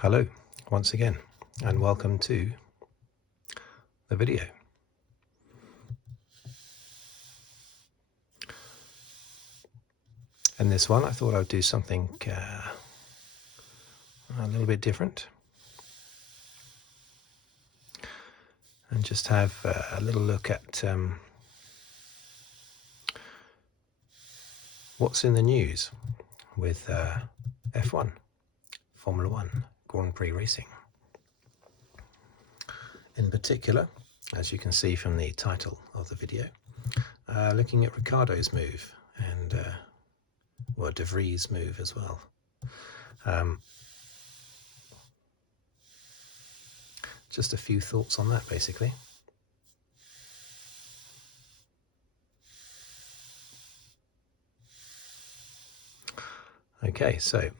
Hello once again and welcome to the video. In this one I thought I would do something a little bit different and just have a little look at what's in the news with F1, Formula 1, Grand Prix racing. In particular, as you can see from the title of the video, looking at Ricciardo's move and deVries' move as well. Just a few thoughts on that, basically. Okay, so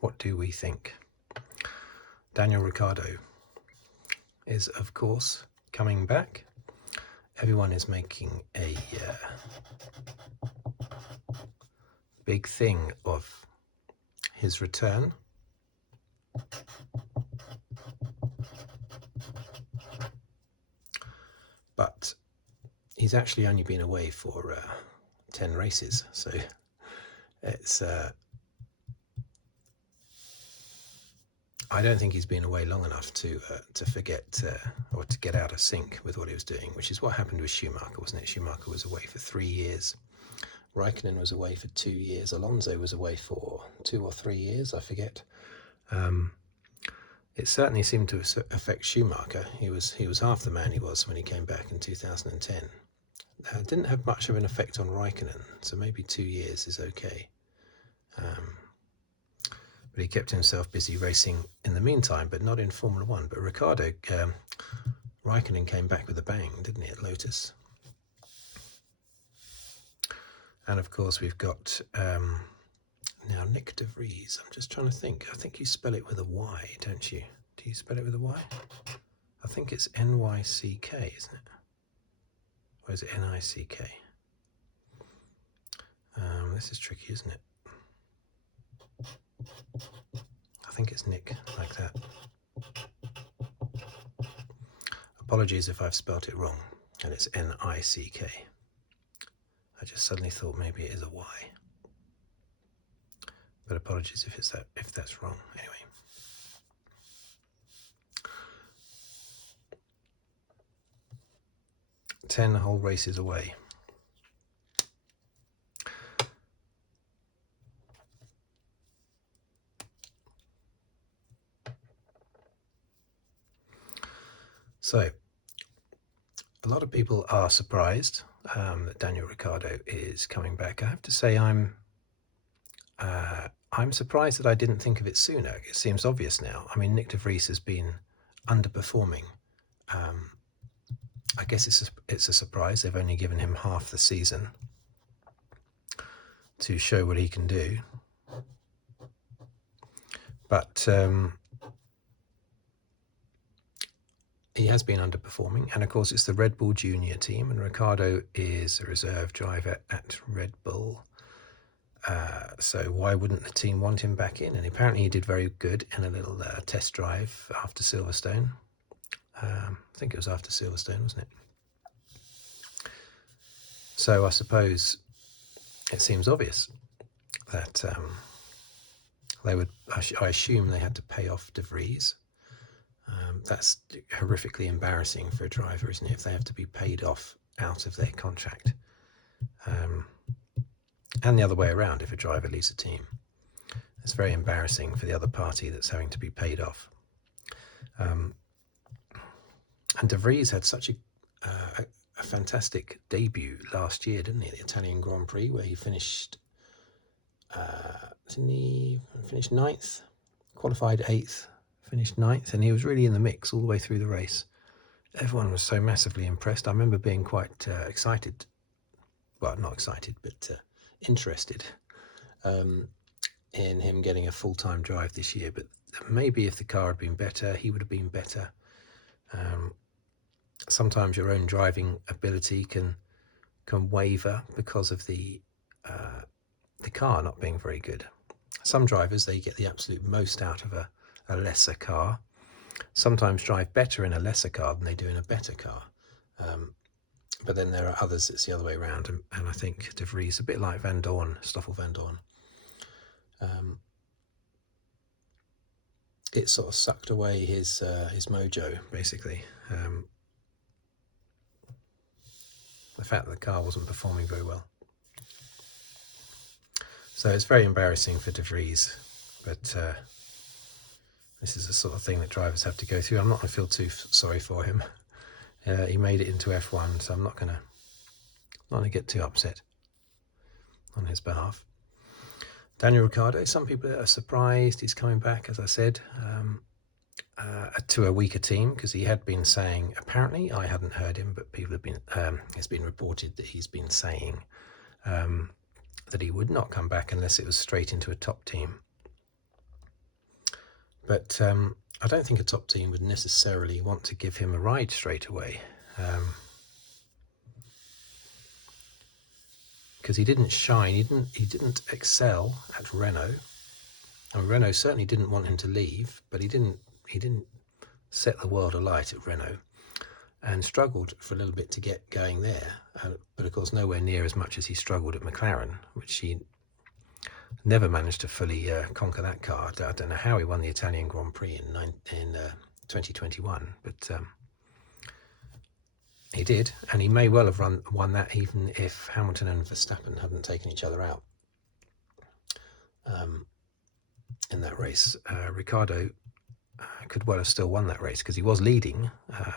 what do we think? Daniel Ricciardo is, of course, coming back. Everyone is making a big thing of his return. But he's actually only been away for 10 races, so it's I don't think he's been away long enough to forget or to get out of sync with what he was doing, which is what happened with Schumacher, wasn't it? Schumacher was away for 3 years. Raikkonen was away for 2 years. Alonso was away for 2 or 3 years, I forget. It certainly seemed to affect Schumacher. He was half the man he was when he came back in 2010. Didn't have much of an effect on Raikkonen, so maybe 2 years is okay. But he kept himself busy racing in the meantime, but not in Formula 1. But Ricciardo, Raikkonen came back with a bang, didn't he, at Lotus? And of course we've got now Nick deVries. I'm just trying to think. I think you spell it with a Y, don't you? Do you spell it with a Y? I think it's N-Y-C-K, isn't it? Or is it N-I-C-K? This is tricky, isn't it? I think it's Nick, like that. Apologies if I've spelt it wrong, and it's N-I-C-K. I just suddenly thought maybe it is a Y. But apologies if that's wrong. Anyway. Ten whole races away. So, a lot of people are surprised that Daniel Ricciardo is coming back. I have to say I'm surprised that I didn't think of it sooner. It seems obvious now. I mean, Nick deVries has been underperforming. I guess it's a surprise. They've only given him half the season to show what he can do. But he has been underperforming, and of course it's the Red Bull Junior team, and Ricciardo is a reserve driver at Red Bull. So why wouldn't the team want him back in? And apparently he did very good in a little test drive after Silverstone. I think it was after Silverstone, wasn't it? So I suppose it seems obvious that they would, I assume they had to pay off deVries. That's horrifically embarrassing for a driver, isn't it, if they have to be paid off out of their contract. And the other way around, if a driver leaves a team. It's very embarrassing for the other party that's having to be paid off. And deVries had such a fantastic debut last year, didn't he, at the Italian Grand Prix, where he finished, didn't he finish 9th? Qualified 8th, finished 9th, and he was really in the mix all the way through the race. Everyone was so massively impressed. I remember being quite excited, well, not excited, but interested in him getting a full-time drive this year. But maybe if the car had been better, he would have been better. Sometimes your own driving ability can waver because of the car not being very good. Some drivers, they get the absolute most out of a lesser car. Sometimes drive better in a lesser car than they do in a better car. But then there are others, it's the other way around. And I think deVries, a bit like Stoffel Van Dorn, it sort of sucked away his mojo, basically. The fact that the car wasn't performing very well. So it's very embarrassing for deVries, but this is the sort of thing that drivers have to go through. I'm not going to feel too sorry for him. He made it into F1, so I'm not going to get too upset on his behalf. Daniel Ricciardo, some people are surprised he's coming back, as I said, to a weaker team, because he had been saying, apparently, I hadn't heard him, but people have been, it's been reported that he's been saying that he would not come back unless it was straight into a top team. But I don't think a top team would necessarily want to give him a ride straight away, because he didn't shine, he didn't excel at Renault. And Renault certainly didn't want him to leave, but he didn't set the world alight at Renault, and struggled for a little bit to get going there, but of course nowhere near as much as he struggled at McLaren, which he never managed to fully conquer that car. I don't know how he won the Italian Grand Prix in 2021, but he did, and he may well have won that even if Hamilton and Verstappen hadn't taken each other out in that race. Ricciardo could well have still won that race, because he was leading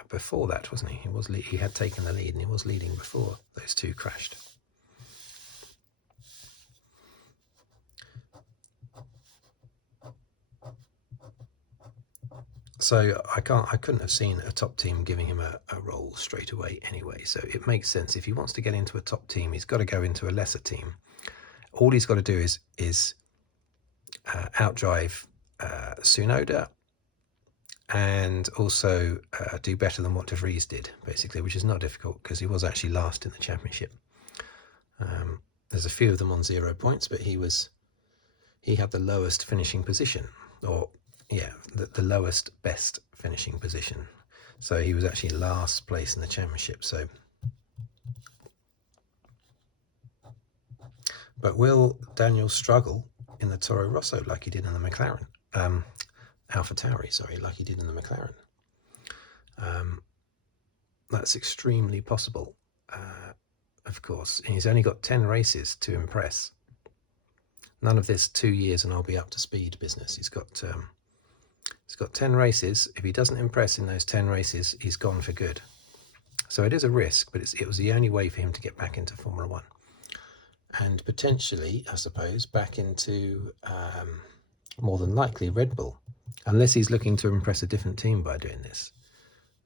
before that, wasn't he? He had taken the lead, and he was leading before those two crashed. So I couldn't have seen a top team giving him a role straight away anyway. So it makes sense, if he wants to get into a top team, he's got to go into a lesser team. All he's got to do is outdrive Tsunoda, and also do better than what deVries did, basically, which is not difficult, because he was actually last in the championship. There's a few of them on 0 points, but he had the lowest finishing position, or yeah, the lowest best finishing position. So he was actually last place in the championship. So, but will Daniel struggle in the Toro Rosso like he did in the McLaren? AlphaTauri, sorry, like he did in the McLaren. That's extremely possible, of course. He's only got 10 races to impress. None of this 2 years and I'll be up to speed business. He's got 10 races. If he doesn't impress in those 10 races, he's gone for good. So it is a risk, but it was the only way for him to get back into Formula One. And potentially, I suppose, back into, more than likely, Red Bull. Unless he's looking to impress a different team by doing this.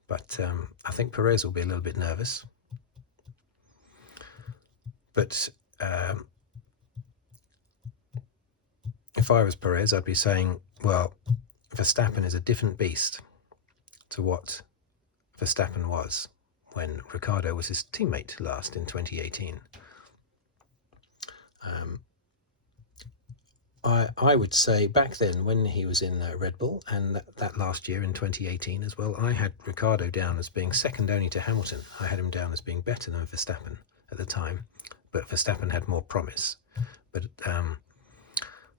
But I think Perez will be a little bit nervous. But if I was Perez, I'd be saying, well, Verstappen is a different beast to what Verstappen was when Ricciardo was his teammate last in 2018. I would say back then, when he was in Red Bull, and that last year in 2018 as well, I had Ricciardo down as being second only to Hamilton. I had him down as being better than Verstappen at the time, but Verstappen had more promise. But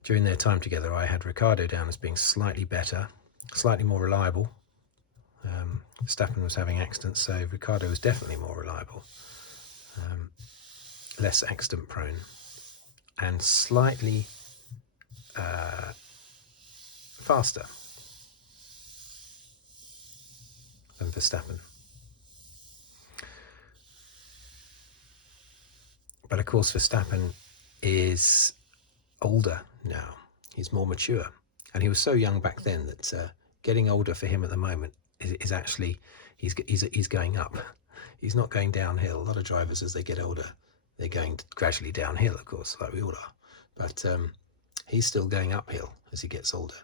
during their time together, I had Ricciardo down as being slightly better, slightly more reliable. Verstappen was having accidents, so Ricciardo was definitely more reliable, less accident prone, and slightly faster than Verstappen. But of course, Verstappen is older now. He's more mature, and he was so young back then that getting older for him at the moment is actually he's going up. He's not going downhill. A lot of drivers, as they get older, they're going gradually downhill, of course, like we all are. But he's still going uphill as he gets older.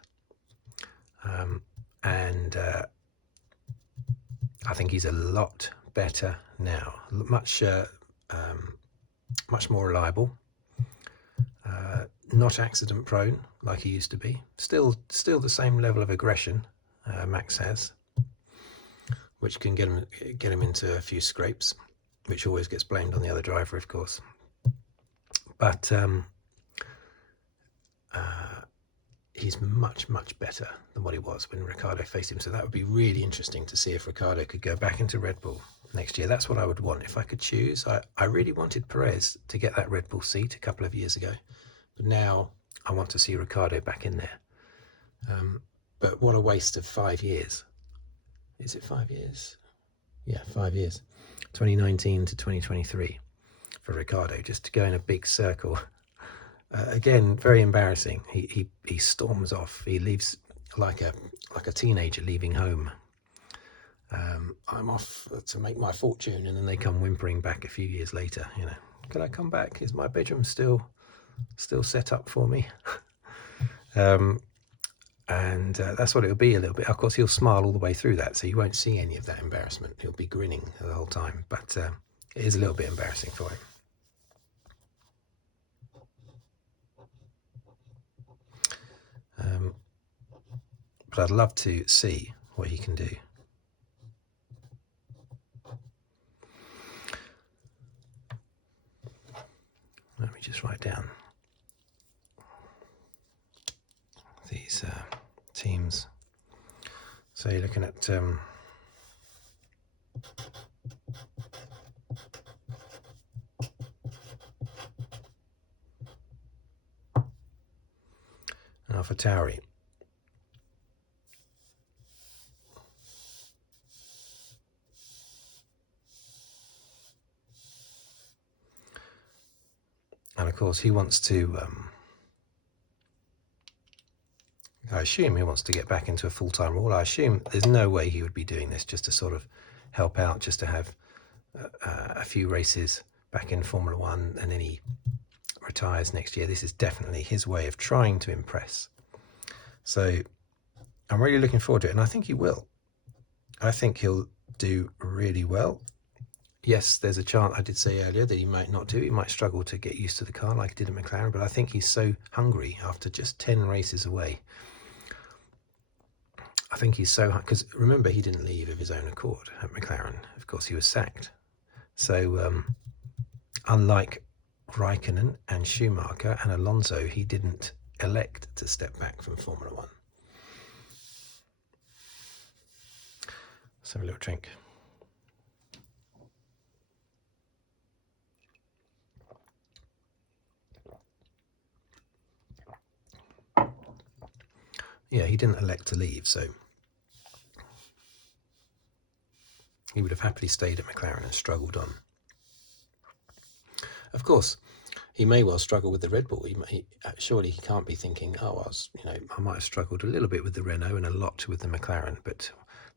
And I think he's a lot better now, much more reliable. not accident prone like he used to be. Still the same level of aggression Max has, which can get him into a few scrapes, which always gets blamed on the other driver, of course. But he's much better than what he was when Ricciardo faced him. So that would be really interesting to see if Ricciardo could go back into Red Bull next year. That's what I would want if I could choose. I really wanted Perez to get that Red Bull seat a couple of years ago, but now I want to see Ricciardo back in there. But what a waste of 5 years. Is it 5 years? Yeah, 5 years. 2019 to 2023 for Ricciardo, just to go in a big circle. Again, very embarrassing. He storms off. He leaves like a teenager leaving home. I'm off to make my fortune, and then they come whimpering back a few years later. You know, can I come back? Is my bedroom still set up for me? And that's what it'll be a little bit. Of course, he'll smile all the way through that, so you won't see any of that embarrassment. He'll be grinning the whole time, but it is a little bit embarrassing for him. But I'd love to see what he can do. Let me just write down these teams. So you're looking at AlphaTauri. And of course he wants to, I assume he wants to get back into a full-time role. I assume there's no way he would be doing this just to sort of help out, just to have a few races back in Formula One, and then he retires next year. This is definitely his way of trying to impress. So I'm really looking forward to it, and I think he will. I think he'll do really well. Yes, there's a chance, I did say earlier, that he might not do. He might struggle to get used to the car like he did at McLaren, but I think he's so hungry after just 10 races away. I think he's so, because remember, he didn't leave of his own accord at McLaren. Of course, he was sacked. So unlike Raikkonen and Schumacher and Alonso, he didn't elect to step back from Formula One. Let's have a little drink. Yeah, he didn't elect to leave, so he would have happily stayed at McLaren and struggled on. Of course, he may well struggle with the Red Bull. Surely he can't be thinking, oh, I might have struggled a little bit with the Renault and a lot with the McLaren, but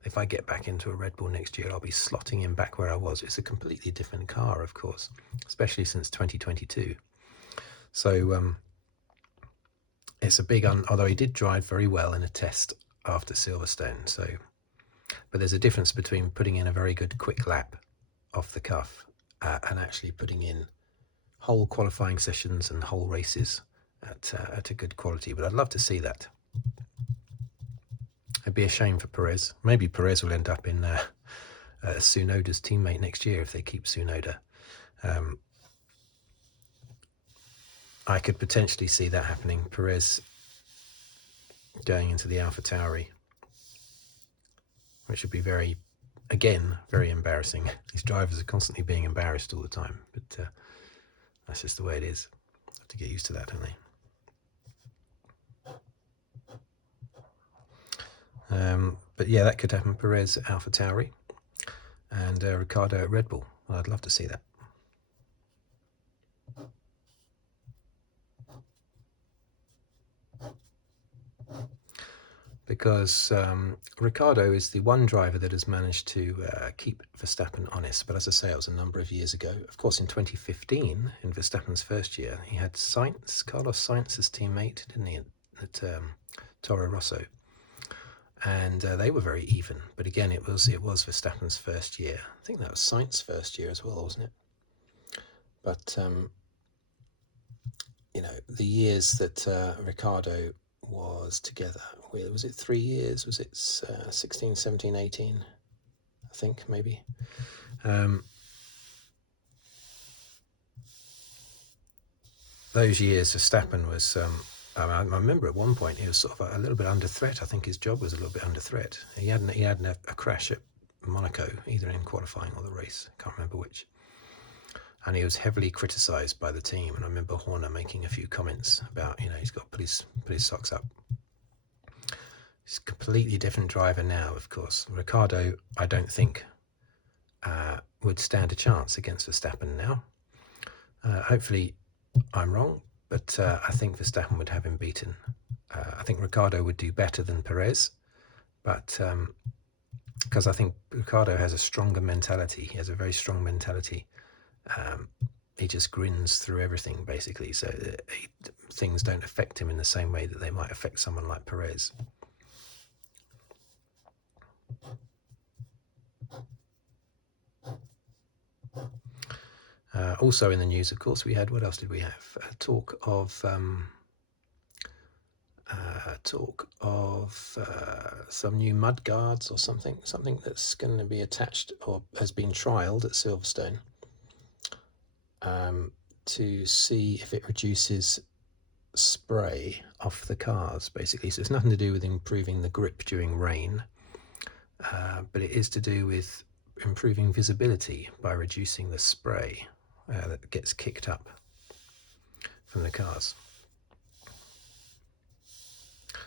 if I get back into a Red Bull next year, I'll be slotting in back where I was. It's a completely different car, of course, especially since 2022. So it's a big, although he did drive very well in a test after Silverstone. So, but there's a difference between putting in a very good quick lap off the cuff and actually putting in whole qualifying sessions and whole races at a good quality. But I'd love to see that. It'd be a shame for Perez. Maybe Perez will end up in Tsunoda's teammate next year if they keep Tsunoda. I could potentially see that happening. Perez going into the AlphaTauri, which would be very embarrassing. These drivers are constantly being embarrassed all the time, but that's just the way it is. Have to get used to that, don't they? But yeah, that could happen. Perez at AlphaTauri and Ricciardo at Red Bull. Well, I'd love to see that. Because Ricciardo is the one driver that has managed to keep Verstappen honest. But as I say, it was a number of years ago. Of course, in 2015, in Verstappen's first year, he had Carlos Sainz as teammate, didn't he, at Toro Rosso. And they were very even. But again, it was Verstappen's first year. I think that was Sainz's first year as well, wasn't it? But you know, the years that Ricciardo was together, was it 3 years? Was it 16, 17, 18? I think maybe. Those years, Verstappen was. I remember at one point he was sort of a little bit under threat. I think his job was a little bit under threat. He had a crash at Monaco, either in qualifying or the race. I can't remember which. And he was heavily criticised by the team. And I remember Horner making a few comments about, you know, he's got to put his socks up. He's a completely different driver now, of course. Ricciardo, I don't think, would stand a chance against Verstappen now. Hopefully I'm wrong, but I think Verstappen would have him beaten. I think Ricciardo would do better than Perez, but because I think Ricciardo has a stronger mentality. He has a very strong mentality. He just grins through everything, basically, so things don't affect him in the same way that they might affect someone like Perez. Also in the news, of course, we had, what else did we have? Talk of some new mudguards or something that's going to be attached or has been trialled at Silverstone to see if it reduces spray off the cars, basically. So it's nothing to do with improving the grip during rain, but it is to do with improving visibility by reducing the spray that gets kicked up from the cars.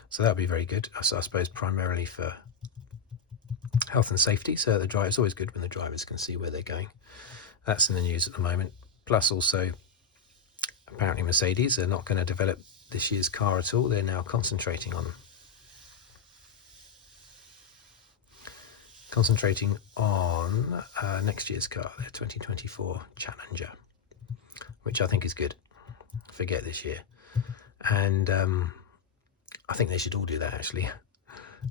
So that'll be very good. So I suppose primarily for health and safety. So the driver, it's always good when the drivers can see where they're going. That's in the news at the moment. Plus also, apparently Mercedes are not going to develop this year's car at all. They're now concentrating on next year's car, their 2024 Challenger, which I think is good. Forget this year. And I think they should all do that, actually,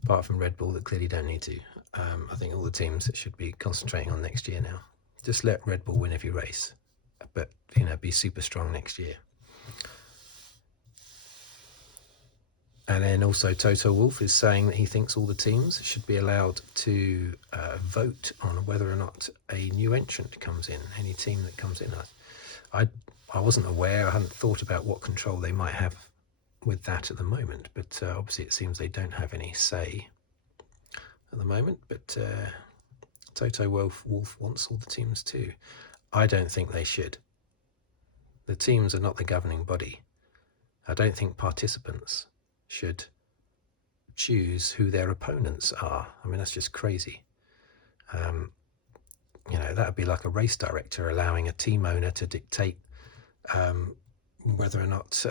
apart from Red Bull, that clearly don't need to. I think all the teams should be concentrating on next year now. Just let Red Bull win every race, but, you know, be super strong next year. And then also Toto Wolff is saying that he thinks all the teams should be allowed to vote on whether or not a new entrant comes in, any team that comes in. I wasn't aware, I hadn't thought about what control they might have with that at the moment, but obviously it seems they don't have any say at the moment, but Toto Wolff wants all the teams to. I don't think they should. The teams are not the governing body. I don't think participants should choose who their opponents are. I mean, that's just crazy. You know, that would be like a race director allowing a team owner to dictate whether or not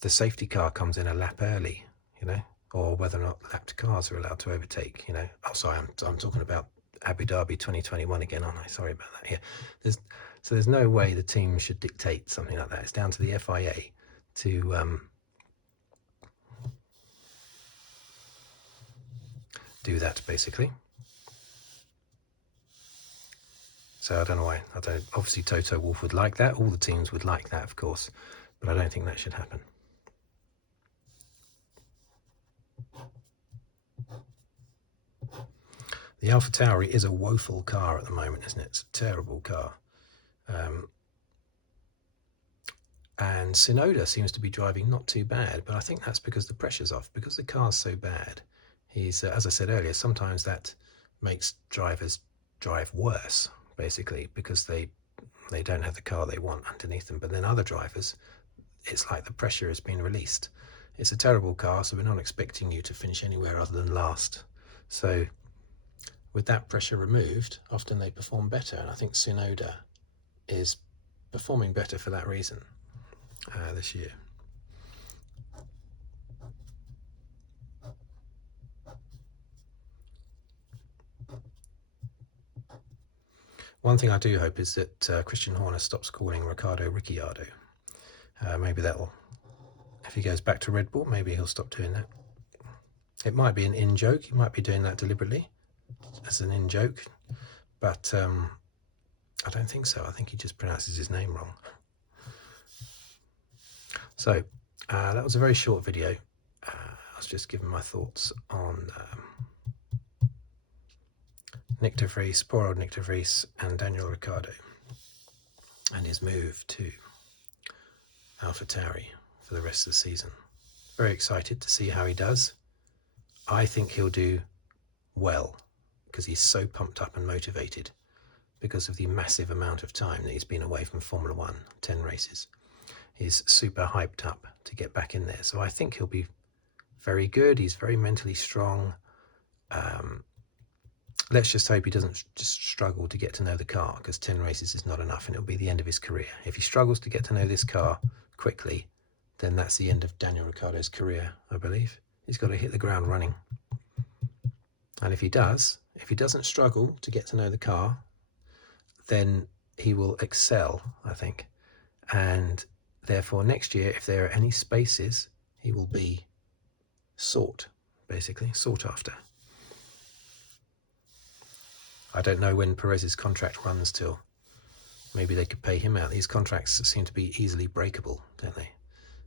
the safety car comes in a lap early, you know, or whether or not lapped cars are allowed to overtake, you know. Oh, sorry, I'm talking about Abu Dhabi 2021 again, aren't I? Sorry about that. Yeah, there's no way the team should dictate something like that. It's down to the FIA to do that, basically. So I don't know why. Obviously Toto Wolff would like that. All the teams would like that, of course, but I don't think that should happen. The AlphaTauri is a woeful car at the moment, isn't it? It's a terrible car. And Tsunoda seems to be driving not too bad, but I think that's because the pressure's off, because the car's so bad. He's, as I said earlier, sometimes that makes drivers drive worse, basically, because they don't have the car they want underneath them. But then other drivers, it's like the pressure has been released. It's a terrible car, so we're not expecting you to finish anywhere other than last. So with that pressure removed, often they perform better, and I think Tsunoda is performing better for that reason this year. One thing I do hope is that Christian Horner stops calling Ricciardo. Maybe that'll, if he goes back to Red Bull, maybe he'll stop doing that. It might be an in-joke. He might be doing that deliberately as an in-joke, but I don't think so. I think he just pronounces his name wrong. So that was a very short video. I was just giving my thoughts on Nick deVries, poor old Nick deVries, and Daniel Ricciardo, and his move to AlphaTauri for the rest of the season. Very excited to see how he does. I think he'll do well because he's so pumped up and motivated because of the massive amount of time that he's been away from Formula One, 10 races. He's super hyped up to get back in there. So I think he'll be very good. He's very mentally strong. Let's just hope he doesn't just struggle to get to know the car, because 10 races is not enough and it'll be the end of his career. If he struggles to get to know this car quickly, then that's the end of Daniel Ricciardo's career, I believe. He's got to hit the ground running. And if he doesn't struggle to get to know the car, then he will excel, I think. And therefore next year, if there are any spaces, he will be sought after. I don't know when Perez's contract runs till. Maybe they could pay him out. These contracts seem to be easily breakable, don't they?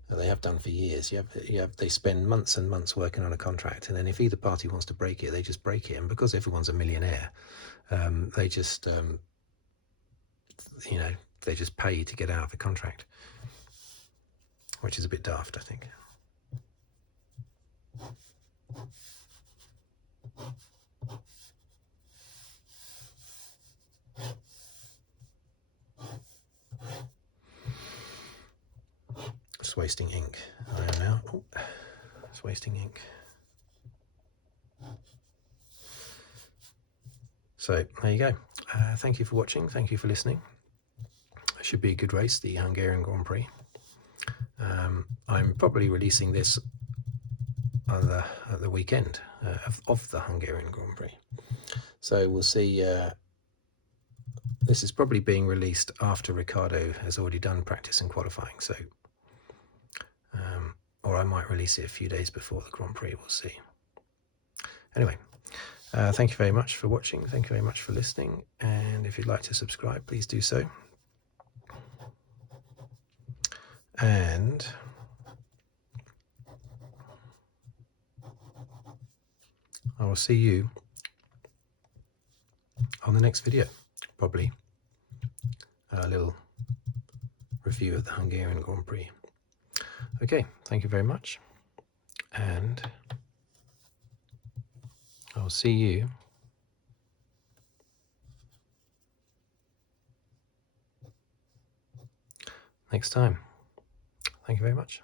They have done for years. They spend months and months working on a contract, and then if either party wants to break it, they just break it. And because everyone's a millionaire, they just, they just pay to get out of the contract, which is a bit daft, I think. Just wasting ink. I am now. Oh, it's wasting ink. So there you go. Thank you for watching. Thank you for listening. It should be a good race, the Hungarian Grand Prix. I'm probably releasing this on the weekend of the Hungarian Grand Prix. So we'll see. This is probably being released after Ricciardo has already done practice and qualifying. So, or I might release it a few days before the Grand Prix. We'll see. Anyway, thank you very much for watching. Thank you very much for listening. And if you'd like to subscribe, please do so. And I will see you on the next video, probably a little review of the Hungarian Grand Prix. Okay, thank you very much, and I'll see you next time. Thank you very much.